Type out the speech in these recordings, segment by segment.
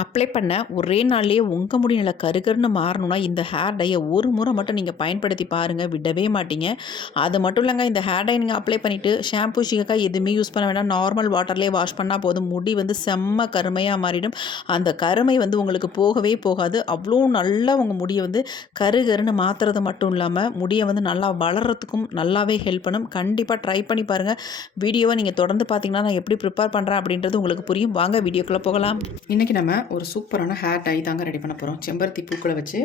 Apply பண்ண ஒரே நாள்லேயே உங்கள் முடி நல்லா கருகருன்னு மாறணும்னா இந்த ஹேர் டையை ஒரு முறை மட்டும் நீங்கள் பயன்படுத்தி பாருங்கள், விடவே மாட்டீங்க. அது மட்டும் இல்லைங்க, இந்த ஹேர் டை நீங்கள் அப்ளை பண்ணிவிட்டு ஷாம்பு சீக்காய் எதுவுமே யூஸ் பண்ண வேண்டாம், நார்மல் வாட்டர்லேயே வாஷ் பண்ணால் போதும். முடி வந்து செம்ம கருமையாக மாறிடும். அந்த கருமை வந்து உங்களுக்கு போகவே போகாது. அவ்வளோ நல்லா உங்கள் முடியை வந்து கருகருன்னு மாற்றுறது மட்டும் இல்லாமல் முடியை வந்து நல்லா வளர்கிறதுக்கும் நல்லாவே ஹெல்ப் பண்ணும். கண்டிப்பாக ட்ரை பண்ணி பாருங்கள். வீடியோவை நீங்கள் தொடர்ந்து பார்த்தீங்கன்னா நான் எப்படி ப்ரிப்பேர் பண்ணுறேன் அப்படின்றது உங்களுக்கு புரியும். வாங்க வீடியோக்குள்ளே போகலாம். இன்றைக்கி நம்ம ஒரு சூப்பரான ஹேர் டை தாங்க ரெடி பண்ண போகிறோம். செம்பருத்தி பூக்களை வச்சு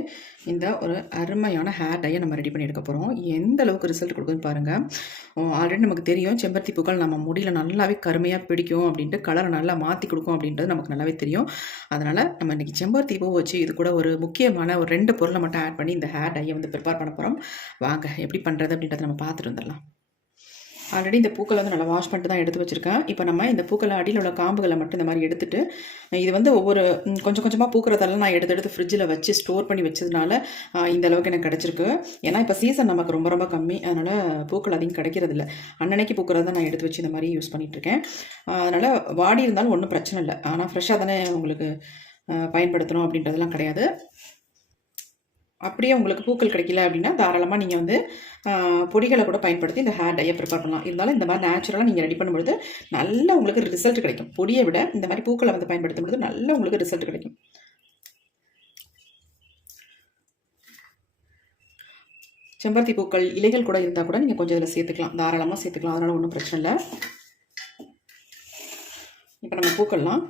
இந்த ஒரு அருமையான ஹேர் டையை நம்ம ரெடி பண்ணி எடுக்க போகிறோம். எந்த அளவுக்கு ரிசல்ட் கொடுக்குன்னு பாருங்கள். ஆல்ரெடி நமக்கு தெரியும் செம்பருத்தி பூக்கள் நம்ம முடியல நல்லாவே கருமையாக பிடிக்கும் அப்படின்ட்டு, கலரை நல்லா மாற்றி கொடுக்கும் அப்படின்றது நமக்கு நல்லாவே தெரியும். அதனால் நம்ம இன்றைக்கி செம்பருத்தி பூ வச்சு இது கூட ஒரு முக்கியமான ஒரு 2 பொருளை மட்டும் ஆட் பண்ணி இந்த ஹேர் டையை வந்து ப்ரிப்பேர் பண்ண போகிறோம். வாங்க எப்படி பண்ணுறது அப்படின்றத நம்ம பார்த்துட்டு வந்துடலாம். ஆல்ரெடி இந்த பூக்களை வந்து நல்லா வாஷ் பண்ணிட்டு தான் எடுத்து வச்சுருக்கேன். இப்போ நம்ம இந்த பூக்களை அடியில் உள்ள காம்புகளை மட்டும் இந்த மாதிரி எடுத்துகிட்டு, இது வந்து ஒவ்வொரு கொஞ்சம் கொஞ்சமாக பூக்கிறதெல்லாம் நான் எடுத்து ஃப்ரிட்ஜில் வச்சு ஸ்டோர் பண்ணி வச்சதுனால இந்த அளவுக்கு எனக்கு கிடச்சிருக்கு. ஏன்னா இப்போ சீசன் நமக்கு ரொம்ப ரொம்ப கம்மி, அதனால் பூக்கள் அதிகம் கிடைக்கிறதில்ல. அன்னன்னைக்கு பூக்கிறத நான் எடுத்து வச்சு இந்த மாதிரி யூஸ் பண்ணிகிட்ருக்கேன். அதனால் வாடி இருந்தாலும் ஒன்றும் பிரச்சனை இல்லை. ஆனால் ஃப்ரெஷ்ஷாக தானே உங்களுக்கு பயன்படுத்தணும் அப்படின்றதெல்லாம் கிடையாது. அப்படியே உங்களுக்கு பூக்கள் கிடைக்கல அப்படின்னா தாராளமாக நீங்கள் வந்து பொடிகளை கூட பயன்படுத்தி இந்த ஹேர் டையை ப்ரிப்பேர் பண்ணலாம். இருந்தாலும் இந்த மாதிரி நேச்சுரலாக நீங்கள் ரெடி பண்ணும்பொழுது நல்ல உங்களுக்கு ரிசல்ட் கிடைக்கும். பொடியை விட இந்த மாதிரி பூக்களை வந்து பயன்படுத்தும் பொழுது நல்ல உங்களுக்கு ரிசல்ட் கிடைக்கும். செம்பருத்தி பூக்கள் இலைகள் கூட இருந்தால் கூட நீங்கள் கொஞ்சம் இதில் சேர்த்துக்கலாம், தாராளமாக சேர்த்துக்கலாம். அதனால் ஒன்றும் பிரச்சனை இல்லை. இப்போ நம்ம பூக்கள்லாம்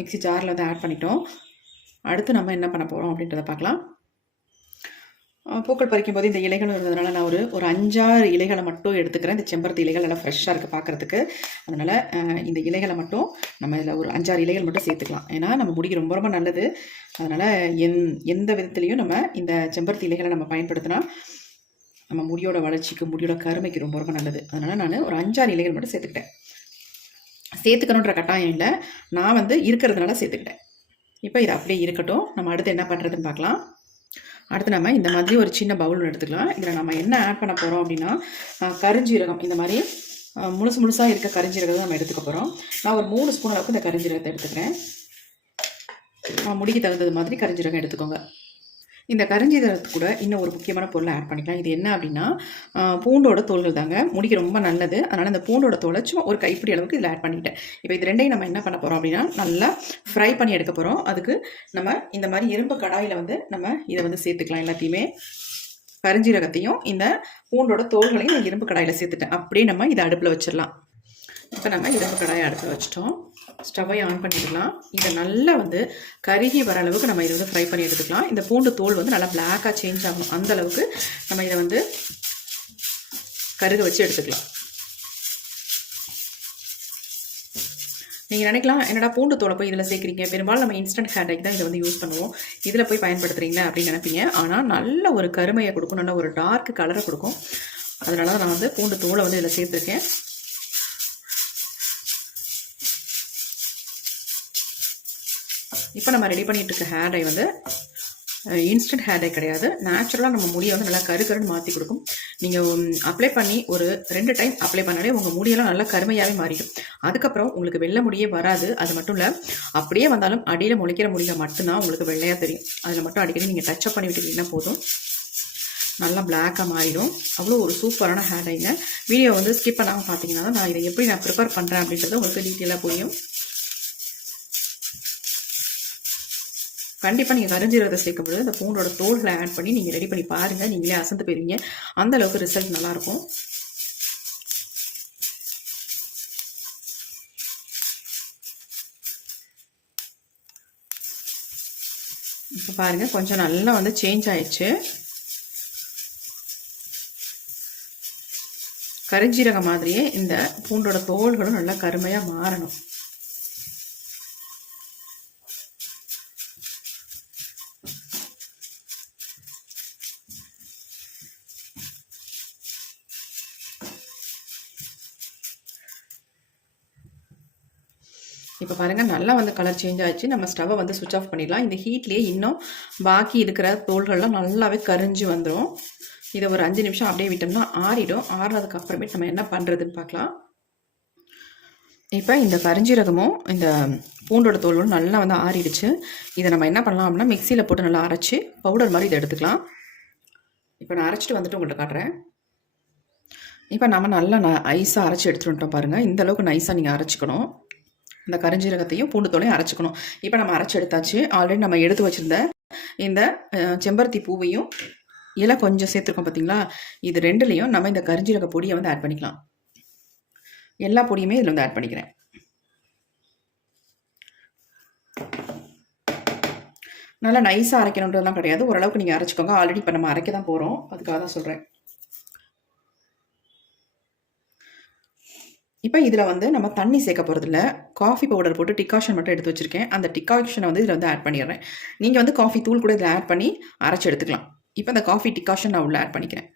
மிக்ஸி ஜாரில் வந்து ஆட் பண்ணிட்டோம். அடுத்து நம்ம என்ன பண்ண போகிறோம் அப்படின்றத பார்க்கலாம். பூக்கள் பறிக்கும் போது இந்த இலைகளும் இருந்ததுனால நான் ஒரு 5-6 இலைகளை மட்டும் எடுத்துக்கிறேன். இந்த செம்பருத்தி இலைகள் எல்லாம் ஃப்ரெஷ்ஷாக இருக்குது பார்க்குறதுக்கு. அதனால் இந்த இலைகளை மட்டும் நம்ம இதில் ஒரு 5-6 இலைகள் மட்டும் சேர்த்துக்கலாம். ஏன்னா நம்ம முடிக்கு ரொம்ப ரொம்ப நல்லது. அதனால் எந்த விதத்துலேயும் நம்ம இந்த செம்பருத்தி இலைகளை நம்ம பயன்படுத்தினா நம்ம முடியோட வளர்ச்சிக்கு முடியோட கருமைக்கு ரொம்ப ரொம்ப நல்லது. அதனால் நான் ஒரு 5-6 இலைகள் மட்டும் சேர்த்துக்கிட்டேன். சேர்த்துக்கணுன்ற கட்டாயம் இல்லை, நான் வந்து இருக்கிறதுனால சேர்த்துக்கிட்டேன். இப்போ இது அப்படியே இருக்கட்டும். நம்ம அடுத்து என்ன பண்ணுறதுன்னு பார்க்கலாம். அடுத்து நம்ம இந்த மாதிரி ஒரு சின்ன பவுல் எடுத்துக்கலாம். இதில் நம்ம என்ன ஆட் பண்ண போகிறோம் அப்படின்னா கரிஞ்சீரகம். இந்த மாதிரி முழுசாக இருக்க கரிஞ்சீரகத்தை நம்ம எடுத்துக்க போகிறோம். நான் ஒரு 3 ஸ்பூன் அளவுக்கு இந்த கரிஞ்சீரகத்தை எடுத்துக்கிறேன். முடிக்கு தகுந்தது மாதிரி கரிஞ்சீரகம் எடுத்துக்கோங்க. இந்த கரிஞ்சீரகத்துக்கு கூட இன்னும் ஒரு முக்கியமான பொருளை ஆட் பண்ணிக்கலாம். இது என்ன அப்படின்னா பூண்டோட தோல்கள் தாங்க. முடிக்கு ரொம்ப நல்லது. அதனால் இந்த பூண்டோட தோலை சும்மா ஒரு கைப்பிடி அளவுக்கு இதில் ஆட் பண்ணிட்டேன். இப்போ இது ரெண்டையும் நம்ம என்ன பண்ண போகிறோம் அப்படின்னா நல்லா ஃப்ரை பண்ணி எடுக்க போகிறோம். அதுக்கு நம்ம இந்த மாதிரி இரும்பு கடாயில் வந்து நம்ம இதை வந்து சேர்த்துக்கலாம். எல்லாத்தையுமே கரிஞ்சீரகத்தையும் இந்த பூண்டோட தோல்களையும் நான் இரும்பு கடாயில் சேர்த்துட்டேன். அப்படியே நம்ம இதை அடுப்பில் வச்சிடலாம். இப்போ நம்ம இரும்பு கடாயை அடுப்பில் வச்சிட்டோம். ஸ்டவ்வை ஆன் பண்ணிடலாம். இதை நல்லா வந்து கருகி வர அளவுக்கு நம்ம இதை வந்து ஃப்ரை பண்ணி எடுத்துக்கலாம். இந்த பூண்டு தோல் வந்து நல்லா பிளாக்காக சேஞ்ச் ஆகும். அந்த அளவுக்கு நம்ம இதை வந்து கருக வச்சு எடுத்துக்கலாம். நீங்கள் நினைக்கலாம், என்னடா பூண்டு தோலை போய் இதில் சேர்க்குறீங்க, பெரும்பாலும் நம்ம இன்ஸ்டன்ட் ஹேர் டைக்கு தான் இதை வந்து யூஸ் பண்ணுவோம், இதில் போய் பயன்படுத்துகிறீங்களா அப்படின்னு நினைப்பீங்க. ஆனால் நல்ல ஒரு கருமையை கொடுக்கும், நல்ல ஒரு டார்க் கலரை கொடுக்கும். அதனால தான் நான் வந்து பூண்டு தோலை வந்து இதில் சேர்த்துருக்கேன். இப்போ நம்ம ரெடி பண்ணிட்டு இருக்க ஹேர் டை வந்து இன்ஸ்டன்ட் ஹேர் டை கிடையாது. நேச்சுரலாக நம்ம முடியை வந்து நல்லா கருன்னு மாற்றி கொடுக்கும். நீங்கள் அப்ளை பண்ணி ஒரு 2 டைம் அப்ளை பண்ணாலே உங்கள் முடியெல்லாம் நல்லா கருமையாகவே மாறிடும். அதுக்கப்புறம் உங்களுக்கு வெள்ளை முடியே வராது. அது மட்டும் இல்லை, அப்படியே வந்தாலும் அடியில் முளைக்கிற முடியில் மட்டும்தான் உங்களுக்கு வெள்ளையாக தெரியும். அதில் மட்டும் அடிக்கடி நீங்கள் டச்சப் பண்ணி விட்டுக்கிட்டீங்கன்னா போதும், நல்லா பிளாக்காக மாறிடும். அவ்வளோ ஒரு சூப்பரான ஹேர் டைங்க. வீடியோ வந்து ஸ்கிப் பண்ணாமல் பார்த்தீங்கன்னா தான் நான் இதை எப்படி நான் ப்ரிப்பேர் பண்ணுறேன் அப்படின்றது உங்களுக்கு டீட்டெயிலாக புரியும். கண்டிப்பாக நீங்கள் கரிஞ்சீரகத்தை சேர்க்கும்போது இந்த பூண்டோட தோல்களை ஆட் பண்ணி நீங்கள் ரெடி பண்ணி பாருங்கள். நீங்களே அசந்து போயிருவீங்க. அந்த அளவுக்கு ரிசல்ட் நல்லாயிருக்கும். இப்போ பாருங்கள், கொஞ்சம் நல்லா வந்து சேஞ்ச் ஆயிடுச்சு. கரிஞ்சீரகம் மாதிரியே இந்த பூண்டோட தோல்களும் நல்லா கருமையாக மாறணும். இப்போ பாருங்கள், நல்லா வந்து கலர் சேஞ்ச் ஆச்சு. நம்ம ஸ்டவ்வை வந்து சுவிட்ச் ஆஃப் பண்ணிடலாம். இந்த ஹீட்லேயே இன்னும் பாக்கி இருக்கிற தோல்கள்லாம் நல்லாவே கரிஞ்சு வந்துடும். இதை ஒரு 5 நிமிஷம் அப்படியே விட்டோம்னா ஆறிடும். ஆறுனதுக்கு அப்புறமேட்டு நம்ம என்ன பண்ணுறதுன்னு பார்க்கலாம். இப்போ இந்த கரிஞ்சீரகமும் இந்த பூண்டோட தோலும் நல்லா வந்து ஆறிடுச்சு. இதை நம்ம என்ன பண்ணலாம் அப்படின்னா மிக்சியில் போட்டு நல்லா அரைச்சி பவுடர் மாதிரி இதை எடுத்துக்கலாம். இப்போ நான் அரைச்சிட்டு வந்துட்டு உங்கள்கிட்ட காட்டுறேன். இப்போ நம்ம நல்லா ஐஸாக அரைச்சி எடுத்துகிட்டு வந்துட்டோம் பாருங்கள். இந்த அளவுக்கு நைஸாக நீங்கள் அரைச்சிக்கணும். இந்த கரிஞ்சீரகத்தையும் பூண்டு தோலையும் அரைச்சிக்கணும். இப்போ நம்ம அரைச்சி எடுத்தாச்சு. ஆல்ரெடி நம்ம எடுத்து வச்சுருந்த இந்த செம்பருத்தி பூவையும் இலை கொஞ்சம் சேர்த்துருக்கோம் பார்த்தீங்களா, இது ரெண்டுலேயும் நம்ம இந்த கரிஞ்சீரக பொடியை வந்து ஆட் பண்ணிக்கலாம். எல்லா பொடியுமே இதில் வந்து ஆட் பண்ணிக்கிறேன். நல்லா நைஸாக அரைக்கணுன்றதுலாம் கிடையாது, ஓரளவுக்கு நீங்கள் அரைச்சிக்கோங்க. ஆல்ரெடி இப்போ நம்ம அரைக்க தான் போகிறோம், அதுக்காக தான் சொல்கிறேன். இப்போ இதில் வந்து நம்ம தண்ணி சேர்க்க போகிறதில்ல, காஃபி பவுடர் போட்டு டிகாஷன் மட்டும் எடுத்து வச்சுருக்கேன். அந்த டிகாஷனை வந்து இதில் வந்து ஆட் பண்ணிடுறேன். நீங்கள் வந்து காஃபி தூள் கூட இதில் ஆட் பண்ணி அரைச்சி எடுத்துக்கலாம். இப்போ இந்த காஃபி டிகாஷன் நான் உள்ள ஆட் பண்ணிக்கிறேன்.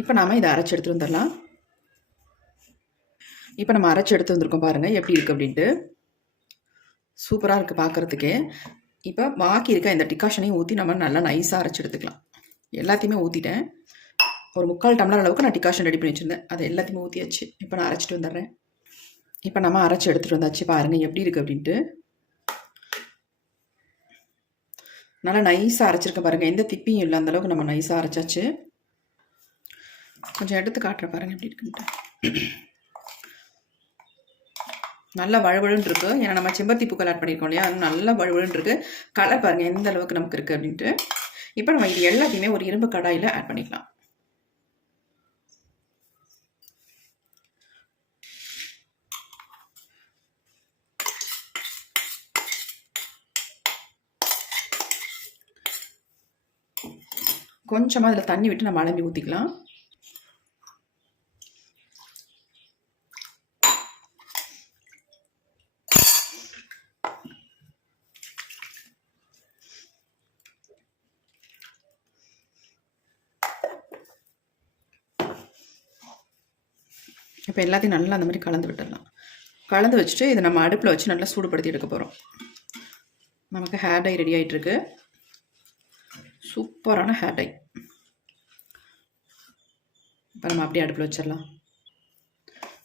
இப்போ நாம் இதை அரைச்சி எடுத்துகிட்டு வந்துடலாம். இப்போ நம்ம அரைச்சி எடுத்து வந்திருக்கோம் பாருங்கள் எப்படி இருக்குது அப்படின்ட்டு. சூப்பராக இருக்குது பார்க்குறதுக்கே. இப்போ பாக்கி இருக்க இந்த டிகாஷனையும் ஊற்றி நம்ம நல்லா நைஸாக அரைச்சி எடுத்துக்கலாம். எல்லாத்தையுமே ஊற்றிட்டேன். ஒரு 3/4 டம்ளர் அளவுக்கு நான் டிகாஷன் ரெடி பண்ணி வச்சுருந்தேன், அதை எல்லாத்தையுமே ஊற்றியாச்சு. இப்போ நான் அரைச்சிட்டு வந்துடுறேன். இப்போ நம்ம அரைச்சி எடுத்துகிட்டு வந்தாச்சு பாருங்கள் எப்படி இருக்குது அப்படின்ட்டு. நல்லா நைஸாக அரைச்சிருக்க பாருங்கள், எந்த திப்பியும் இல்லை, அந்தளவுக்கு நம்ம நைஸாக அரைச்சாச்சு. கொஞ்சம் எடுத்து காட்டுறேன் பாருங்கள் எப்படி இருக்குன்ட்டு. நல்லா வழுவழுன்னு இருக்குது, ஏன்னா நம்ம செம்பருத்தி பூக்கள் ஆட் பண்ணியிருக்கோம் இல்லையா, அது நல்லா வழுவழுன்னு இருக்குது. கலர் பாருங்கள் எந்த அளவுக்கு நமக்கு இருக்குது அப்படின்ட்டு. இப்போ நம்ம இது எல்லாத்தையுமே ஒரு இரும்பு கடாயில் ஆட் பண்ணிக்கலாம். கொஞ்சமாக அதில் தண்ணி விட்டு நம்ம அலம்பி ஊற்றிக்கலாம். இப்போ எல்லாத்தையும் நல்லா அந்த மாதிரி கலந்து விட்டுடலாம். கலந்து வச்சுட்டு இதை நம்ம அடுப்பில் வச்சு நல்லா சூடுபடுத்தி எடுக்க போகிறோம். நமக்கு ஹேர் டை ரெடி ஆகிட்டுருக்கு. சூப்பரான ஹேர் டை. இப்போ நம்ம அப்படியே அடுப்பில் வச்சிடலாம்.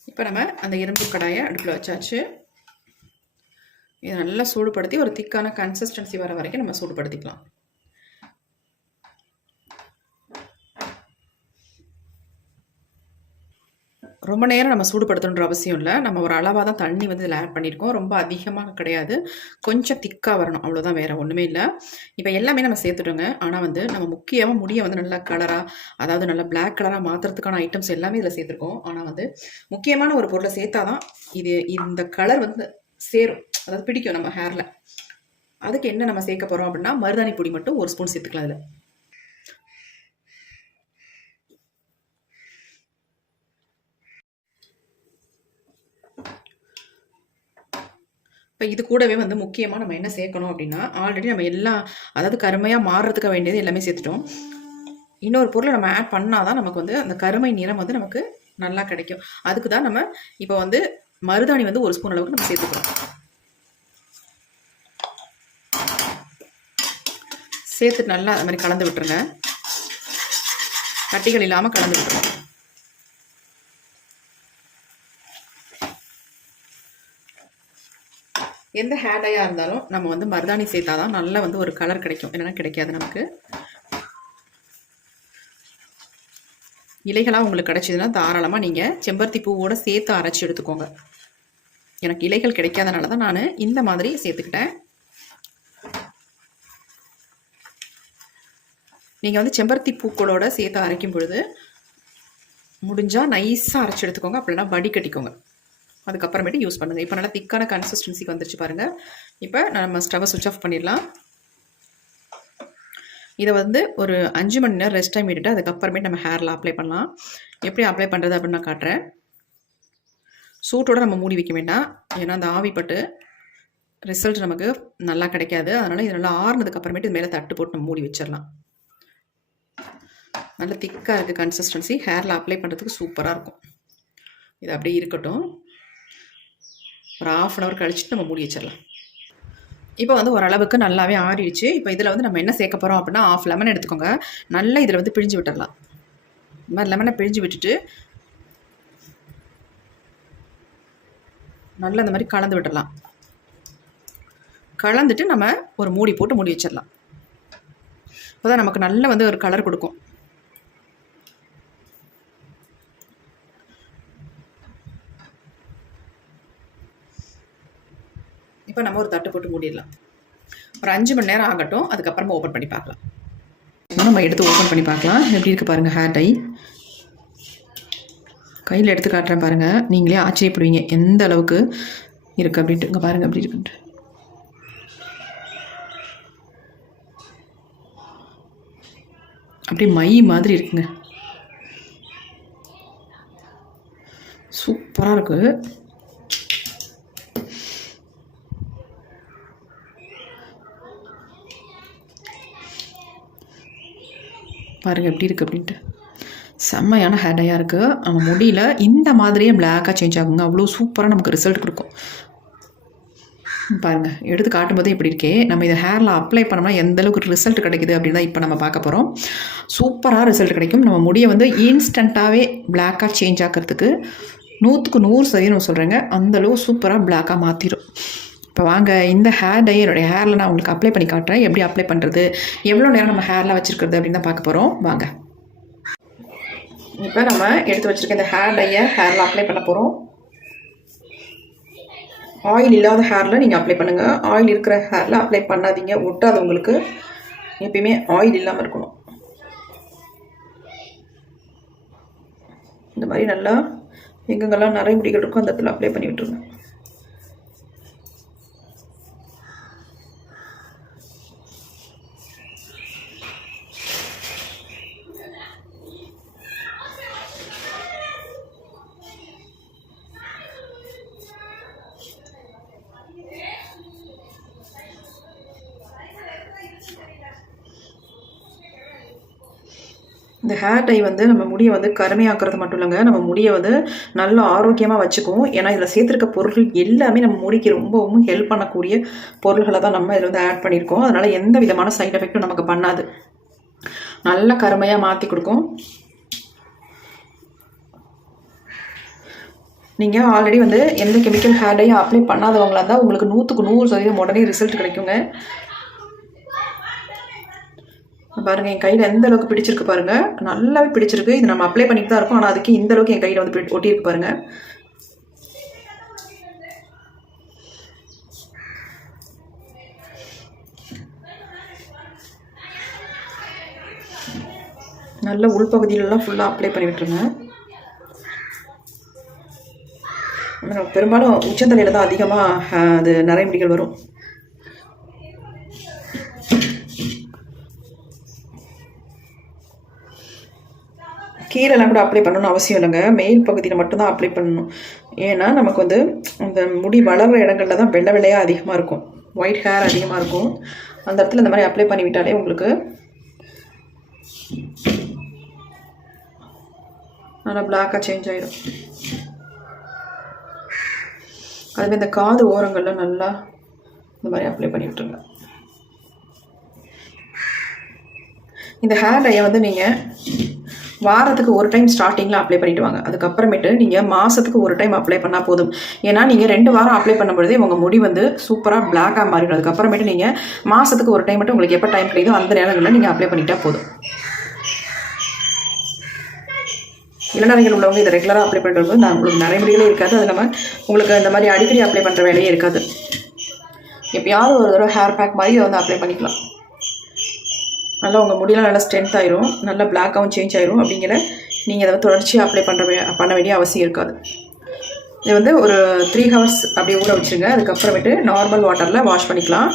இப்போ நம்ம அந்த இரும்பு கடாயை அடுப்பில் வச்சாச்சு. இதை நல்லா சூடுபடுத்தி ஒரு திக்கான கன்சிஸ்டன்சி வர வரைக்கும் நம்ம சூடுபடுத்திக்கலாம். ரொம்ப நேரம் நம்ம சூடுபடுத்தணுன்ற அவசியம் இல்லை. நம்ம ஒரு அளவாக தான் தண்ணி வந்து இதில் ஆட் பண்ணியிருக்கோம். ரொம்ப அதிகமாக கிடையாது, கொஞ்சம் திக்காக வரணும், அவ்வளோதான், வேறு ஒன்றுமே இல்லை. இப்போ எல்லாமே நம்ம சேர்த்துட்டோங்க. ஆனால் வந்து நம்ம முக்கியமாக முடியை வந்து நல்லா கலராக, அதாவது நல்லா பிளாக் கலராக மாற்றுறதுக்கான ஐட்டம்ஸ் எல்லாமே இதில் சேர்த்துருக்கோம். ஆனால் வந்து முக்கியமான ஒரு பொருளை சேர்த்தா தான் இந்த கலர் வந்து சேரும், அதாவது பிடிக்கும் நம்ம ஹேரில். அதுக்கு என்ன நம்ம சேர்க்க போகிறோம் அப்படின்னா மருதாணி பொடி மட்டும் 1 ஸ்பூன் சேர்த்துக்கலாம் இதில். இப்போ இது கூடவே வந்து முக்கியமாக நம்ம என்ன சேர்க்கணும் அப்படின்னா, ஆல்ரெடி நம்ம எல்லாம், அதாவது கருமையாக மாறுறதுக்கு வேண்டியது எல்லாமே சேர்த்துட்டோம். இன்னொரு பொருளை நம்ம ஆட் பண்ணால் தான் நமக்கு வந்து அந்த கருமை நிறம் வந்து நமக்கு நல்லா கிடைக்கும். அதுக்கு தான் நம்ம இப்போ வந்து மருதாணி வந்து 1 ஸ்பூன் அளவுக்கு நம்ம சேர்த்துக்கிறோம். சேர்த்துட்டு நல்லா அது மாதிரி கலந்து விட்டுருங்க. கட்டிகள் இல்லாமல் கலந்து விட்டுருங்க. எந்த ஹேர் டையாக இருந்தாலும் நம்ம வந்து மருதாணி சேர்த்தா தான் நல்லா வந்து ஒரு கலர் கிடைக்கும், இல்லைன்னா கிடைக்காது நமக்கு. இலைகளாக உங்களுக்கு கிடைச்சதுன்னா தாராளமாக நீங்கள் செம்பருத்தி பூவோடு சேர்த்து அரைச்சி எடுத்துக்கோங்க. எனக்கு இலைகள் கிடைக்காதனால தான் நான் இந்த மாதிரி சேர்த்துக்கிட்டேன். நீங்கள் வந்து செம்பருத்தி பூக்களோட சேர்த்து அரைக்கும் பொழுது முடிஞ்சால் நைஸாக அரைச்சி எடுத்துக்கோங்க, அப்படின்னா வடி கட்டிக்கோங்க, அதுக்கப்புறமேட்டு யூஸ் பண்ணுங்கள். இப்போ நல்லா திக்கான கன்சிஸ்டன்சிக்கு வந்துருச்சு பாருங்கள். இப்போ நம்ம ஸ்டவ்வை சுவிட்ச் ஆஃப் பண்ணிடலாம். இதை வந்து ஒரு 5 மணி நேரம் ரெஸ்ட் டைம் விட்டுட்டு அதுக்கப்புறமேட்டு நம்ம ஹேரில் அப்ளை பண்ணலாம். எப்படி அப்ளை பண்ணுறது அப்படின்னு நான் காட்டுறேன். சூட்டோடு நம்ம மூடி வைக்க வேண்டாம், ஏன்னா அந்த ஆவிப்பட்டு ரிசல்ட் நமக்கு நல்லா கிடைக்காது. அதனால் இது நல்லா ஆறுனதுக்கு அப்புறமேட்டு இது மேலே தட்டு போட்டு நம்ம மூடி வச்சிடலாம். நல்லா திக்காக இருக்குது கன்சிஸ்டன்சி, ஹேரில் அப்ளை பண்ணுறதுக்கு சூப்பராக இருக்கும். இது அப்படியே இருக்கட்டும். ஒரு 1/2 hour கழிச்சுட்டு நம்ம மூடி வச்சிடலாம். இப்போ வந்து ஓரளவுக்கு நல்லாவே ஆறிடுச்சு. இப்போ இதில் வந்து நம்ம என்ன சேர்க்க போகிறோம் அப்படின்னா 1/2 லெமன் எடுத்துக்கோங்க. நல்லா இதில் வந்து பிழிஞ்சு விட்டுடலாம். இந்த மாதிரி லெமனை பிழிஞ்சு விட்டுட்டு நல்லா இந்த மாதிரி கலந்து விட்டுடலாம். கலந்துட்டு நம்ம ஒரு மூடி போட்டு மூடி வச்சிடலாம். அப்போ தான் நமக்கு நல்ல வந்து ஒரு கலர் கொடுக்கும். இப்போ நம்ம ஒரு தட்டு போட்டு மூடிடலாம். ஒரு 5 மணி நேரம் ஆகட்டும். அதுக்கப்புறமா ஓப்பன் பண்ணி பார்க்கலாம். நம்ம எடுத்து ஓப்பன் பண்ணி பார்க்கலாம். எப்படி இருக்குது பாருங்கள் ஹேர் டை. கையில் எடுத்து காட்டுறேன் பாருங்கள். நீங்களே ஆச்சரியப்படுவீங்க எந்த அளவுக்கு இருக்குது அப்படின்ட்டு. இங்கே பாருங்கள் எப்படி இருக்குன்ட்டு. அப்படியே மை மாதிரி இருக்குங்க. சூப்பராக இருக்குது. பாருங்கள் எப்படி இருக்குது அப்படின்ட்டு. செம்மையான ஹேர் டையாக இருக்குது. நம்ம முடியல இந்த மாதிரியே பிளாக்காக சேஞ்ச் ஆகுங்க. அவ்வளோ சூப்பராக நமக்கு ரிசல்ட் கொடுக்கும். பாருங்கள் எடுத்து காட்டும்போதே இப்படி இருக்கே. நம்ம இதை ஹேரில் அப்ளை பண்ணோம்னா எந்த அளவுக்கு ரிசல்ட் கிடைக்குது அப்படின்னு தான் இப்போ நம்ம பார்க்க போகிறோம். சூப்பராக ரிசல்ட் கிடைக்கும். நம்ம முடியை வந்து இன்ஸ்டண்ட்டாகவே பிளாக்காக சேஞ்ச் ஆக்கிறதுக்கு 100க்கு 100% சொல்கிறேங்க. அந்தளவு சூப்பராக பிளாக்காக மாற்றிடும். இப்போ வாங்க இந்த ஹேர் டை என்னுடைய ஹேரில் நான் உங்களுக்கு அப்ளை பண்ணி காட்டுறேன். எப்படி அப்ளை பண்ணுறது, எவ்வளோ நேரம் நம்ம ஹேரில் வச்சுருக்கிறது அப்படின்னு தான் பார்க்க போகிறோம். வாங்க இப்போ நம்ம எடுத்து வச்சுருக்க இந்த ஹேர் டையை ஹேரில் அப்ளை பண்ண போகிறோம். ஆயில் இல்லாத ஹேரில் நீங்கள் அப்ளை பண்ணுங்கள். ஆயில் இருக்கிற ஹேரில் அப்ளை பண்ணாதீங்க. ஒட்டாது உங்களுக்கு. எப்பயுமே ஆயில் இல்லாமல் இருக்கணும். இந்த மாதிரி நல்லா எங்கெங்கெல்லாம் நிறைய முடிகள் இருக்கும் அந்த இடத்துல அப்ளை பண்ணி விட்டுருங்க. இந்த ஹேர் டை வந்து நம்ம முடியை வந்து கருமையாக்குறது மட்டும் இல்லைங்க, நம்ம முடியை வந்து நல்ல ஆரோக்கியமாக வச்சுக்கும். ஏன்னா இதில் சேர்த்துருக்க பொருட்கள் எல்லாமே நம்ம முடிக்கு ரொம்பவும் ஹெல்ப் பண்ணக்கூடிய பொருள்களை தான் நம்ம இதில் வந்து ஆட் பண்ணியிருக்கோம். அதனால் எந்த விதமான சைட் எஃபெக்டும் நமக்கு பண்ணாது. நல்ல கருமையாக மாற்றி கொடுக்கும். நீங்கள் ஆல்ரெடி வந்து எந்த கெமிக்கல் ஹேர் டையும் அப்ளை பண்ணாதவங்களாக இருந்தால் உங்களுக்கு 100க்கு 100% உடனே ரிசல்ட் கிடைக்குங்க. பாருங்கள் என் கையில் எந்த அளவுக்கு பிடிச்சிருக்கு பாருங்கள். நல்லாவே பிடிச்சிருக்கு. இது நம்ம அப்ளை பண்ணிட்டு தான் இருக்கோம். ஆனால் அதுக்கு இந்த அளவுக்கு என் கையில் வந்து ஒட்டியிருக்கு பாருங்கள். நல்ல உள்பகுதியிலலாம் ஃபுல்லாக அப்ளை பண்ணி விட்டுருங்க. பெரும்பாலும் உச்சந்தலையில் தான் அதிகமாக அது நிறைய முடிகள் வரும். கீழெல்லாம் கூட அப்ளை பண்ணணும்னு அவசியம் இல்லைங்க. மெயில் பகுதியில் மட்டும்தான் அப்ளை பண்ணணும். ஏன்னா நமக்கு வந்து அந்த முடி வளர்கிற இடங்களில் தான் வெள்ளை வெள்ளையாக அதிகமாக இருக்கும், ஒயிட் ஹேர் அதிகமாக இருக்கும். அந்த இடத்துல இந்த மாதிரி அப்ளை பண்ணி விட்டாலே உங்களுக்கு நல்லா பிளாக்காக சேஞ்ச் ஆகிடும். அதுமாதிரி இந்த காது ஓரங்களில் நல்லா இந்த மாதிரி அப்ளை பண்ணி விட்டுருங்க. இந்த ஹேர் டையை வந்து நீங்கள் வாரத்துக்கு ஒரு டைம் ஸ்டார்டிங்கில் அப்ளை பண்ணிவிட்டு வாங்க. அதுக்கப்புறமேட்டு நீங்கள் மாதத்துக்கு ஒரு டைம் அப்ளை பண்ணால் போதும். ஏன்னா நீங்கள் 2 வாரம் அப்ளை பண்ணும்பொழுதே உங்கள் முடி வந்து சூப்பராக பிளாக்காக மாறிடும். அதுக்கப்புறமேட்டு நீங்கள் மாதத்துக்கு ஒரு டைம் மட்டும் உங்களுக்கு எப்போ டைம் கிடைக்குதோ அந்த நேரங்களில் நீங்கள் அப்ளை பண்ணிட்டால் போதும். இளநரைகள் உள்ளவங்க இதை ரெகுலராக அப்ளை பண்ணுறது நான் உங்களுக்கு நிறைய முடிகளே இருக்காது. அது இல்லாமல் உங்களுக்கு இந்த மாதிரி அடிக்கடி அப்ளை பண்ணுற வேலையே இருக்காது. எப்பயாவது ஒரு தடவை ஹேர் பேக் மாதிரி வந்து அப்ளை பண்ணிக்கலாம். நல்லா உங்கள் முடியெல்லாம் நல்லா ஸ்ட்ரென்த் ஆயிரும், நல்லா பிளாக்காகவும் சேஞ்ச் ஆயிரும். அப்படிங்கிற நீங்கள் அதை தொடர்ச்சியாக அப்ளை பண்ண வேண்டிய அவசியம் இருக்காது. இது வந்து ஒரு 3 ஹவர்ஸ் அப்படியே ஊற வச்சுருங்க. அதுக்கப்புறமேட்டு நார்மல் வாட்டரில் வாஷ் பண்ணிக்கலாம்.